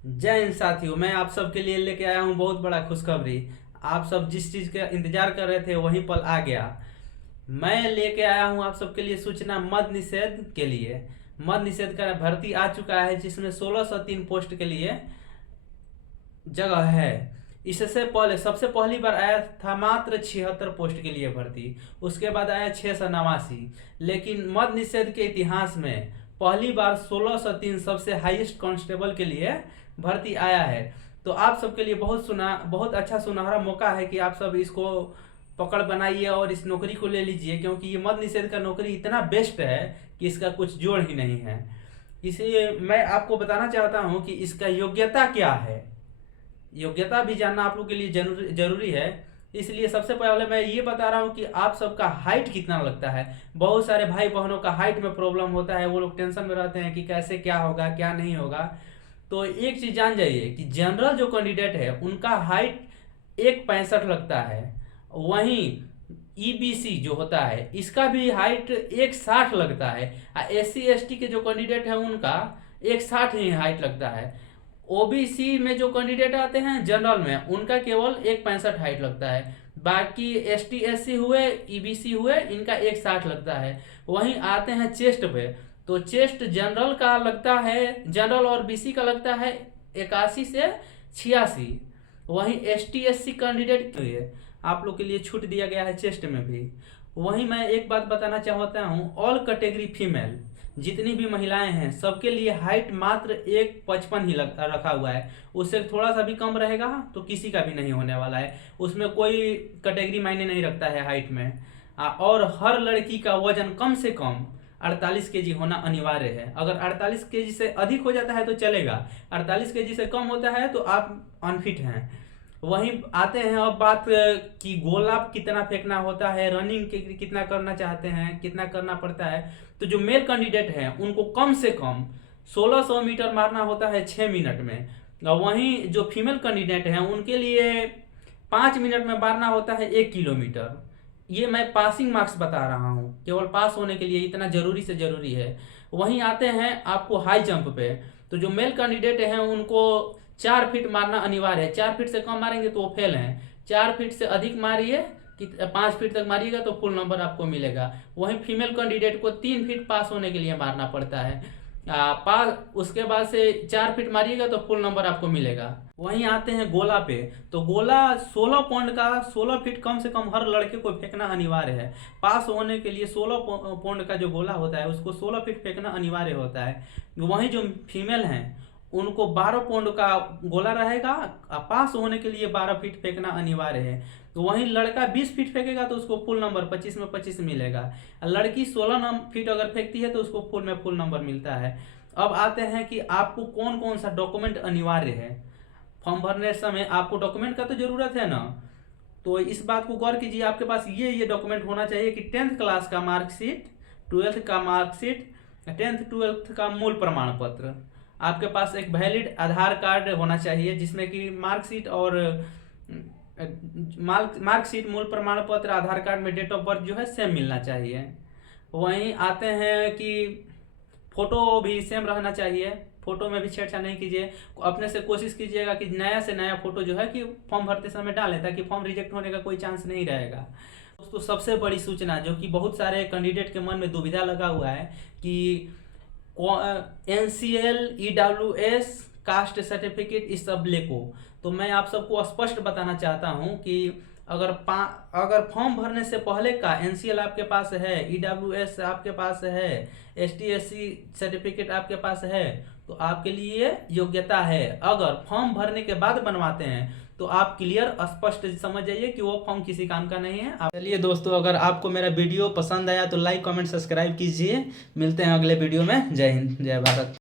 जय हिंद साथियों, मैं आप सबके लिए लेके आया हूँ बहुत बड़ा खुशखबरी। आप सब जिस चीज़ का इंतजार कर रहे थे वही पल आ गया। मैं लेके आया हूँ आप सबके लिए सूचना मद्य निषेध के लिए। मद्य निषेध का भर्ती आ चुका है, जिसमें 1603 पोस्ट के लिए जगह है। इससे पहले सबसे पहली बार आया था मात्र 76 पोस्ट के लिए भर्ती। उसके बाद आया 689। लेकिन मद्य निषेध के इतिहास में पहली बार 1603 सबसे हाईएस्ट कांस्टेबल के लिए भर्ती आया है। तो आप सबके लिए बहुत अच्छा सुनहरा मौका है कि आप सब इसको पकड़ बनाइए और इस नौकरी को ले लीजिए, क्योंकि ये मद्य निषेध का नौकरी इतना बेस्ट है कि इसका कुछ जोड़ ही नहीं है। इसलिए मैं आपको बताना चाहता हूँ कि इसका योग्यता क्या है। योग्यता भी जानना आप लोग के लिए जरूरी है। इसलिए सबसे पहले मैं ये बता रहा हूँ कि आप सबका हाइट कितना लगता है। बहुत सारे भाई बहनों का हाइट में प्रॉब्लम होता है, वो लोग टेंशन में रहते हैं कि कैसे क्या होगा क्या नहीं होगा। तो एक चीज जान जाइए कि जनरल जो कैंडिडेट है उनका हाइट 165 लगता है। वहीं ईबीसी जो होता है इसका भी हाइट 160 लगता है। एससी एसटी के जो कैंडिडेट है उनका 160 ही हाइट लगता है। ओबीसी में जो कैंडिडेट आते हैं जनरल में उनका केवल 165 हाइट लगता है। बाकी एसटी एससी हुए ईबीसी हुए इनका 160 लगता है। वहीं आते हैं चेस्ट पे, तो चेस्ट जनरल का लगता है, जनरल और बीसी का लगता है 81 से 86। वहीं एसटी एससी कैंडिडेट के लिए आप लोग के लिए छूट दिया गया है चेस्ट में भी। वहीं मैं एक बात बताना चाहता हूँ, ऑल कैटेगरी फीमेल जितनी भी महिलाएं हैं सबके लिए हाइट मात्र 155 ही रखा हुआ है। उससे थोड़ा सा भी कम रहेगा तो किसी का भी नहीं होने वाला है। उसमें कोई कैटेगरी मायने नहीं रखता है हाइट में। और हर लड़की का वजन कम से कम 48 केजी होना अनिवार्य है। अगर 48 केजी से अधिक हो जाता है तो चलेगा, 48 केजी से कम होता है तो आप अनफिट हैं। वहीं आते हैं अब बात कि गोला कितना फेंकना होता है, रनिंग कितना करना चाहते हैं, कितना करना पड़ता है। तो जो मेल कैंडिडेट हैं उनको कम से कम 1600 मीटर मारना होता है 6 मिनट में। और वहीं जो फीमेल कैंडिडेट हैं उनके लिए 5 मिनट में मारना होता है 1 किलोमीटर। ये मैं पासिंग मार्क्स बता रहा हूँ, केवल पास होने के लिए इतना जरूरी से जरूरी है। वहीं आते हैं आपको हाई जंप पे, तो जो मेल कैंडिडेट हैं उनको 4 फीट मारना अनिवार्य है। 4 फीट से कम मारेंगे तो वो फेल हैं। 4 फीट से अधिक मारिए कि 5 फीट तक मारिएगा तो फुल नंबर आपको मिलेगा। वहीं फीमेल कैंडिडेट को 3 फीट पास होने के लिए मारना पड़ता है। पास उसके बाद से 4 फीट मारिएगा तो फुल नंबर आपको मिलेगा। वहीं आते हैं गोला पे, तो गोला 16 पौंड का 16 फीट कम से कम हर लड़के को फेंकना अनिवार्य है। पास होने के लिए 16 पौंड का जो गोला होता है उसको 16 फीट फेंकना अनिवार्य होता है। वहीं जो फीमेल हैं उनको 12 पौंड का गोला रहेगा, पास होने के लिए 12 फीट फेंकना अनिवार्य है। तो वहीं लड़का 20 फीट फेंकेगा तो उसको फुल नंबर 25 में 25 मिलेगा। लड़की 16 फीट अगर फेंकती है तो उसको फुल में फुल नंबर मिलता है। अब आते हैं कि आपको कौन कौन सा डॉक्यूमेंट अनिवार्य है। फॉर्म भरने समय आपको डॉक्यूमेंट का तो जरूरत है ना, तो इस बात को गौर कीजिए। आपके पास ये डॉक्यूमेंट होना चाहिए कि 10th क्लास का मार्कशीट, 12th का मार्कशीट, 10th 12th का मूल प्रमाण पत्र। आपके पास एक वैलिड आधार कार्ड होना चाहिए जिसमें कि मार्कशीट और मार्कशीट, मूल प्रमाण पत्र, आधार कार्ड में डेट ऑफ बर्थ जो है सेम मिलना चाहिए। वहीं आते हैं कि फोटो भी सेम रहना चाहिए। फोटो में भी छेड़छाड़ नहीं कीजिए। अपने से कोशिश कीजिएगा कि नया से नया फोटो जो है कि फॉर्म भरते समय डालें, ताकि फॉर्म रिजेक्ट होने का कोई चांस नहीं रहेगा। दोस्तों सबसे बड़ी सूचना जो कि बहुत सारे कैंडिडेट के मन में दुविधा लगा हुआ है कि NCL, EWS, कास्ट सर्टिफिकेट इस सब लेको, तो मैं आप सबको स्पष्ट बताना चाहता हूं कि अगर फॉर्म भरने से पहले का NCL आपके पास है, EWS आपके पास है, ST SC सर्टिफिकेट आपके पास है तो आपके लिए योग्यता है। अगर फॉर्म भरने के बाद बनवाते हैं तो आप क्लियर स्पष्ट समझ जाइए कि वो फॉर्म किसी काम का नहीं है। चलिए दोस्तों, अगर आपको मेरा वीडियो पसंद आया तो लाइक कमेंट सब्सक्राइब कीजिए। मिलते हैं अगले वीडियो में। जय हिंद, जय भारत।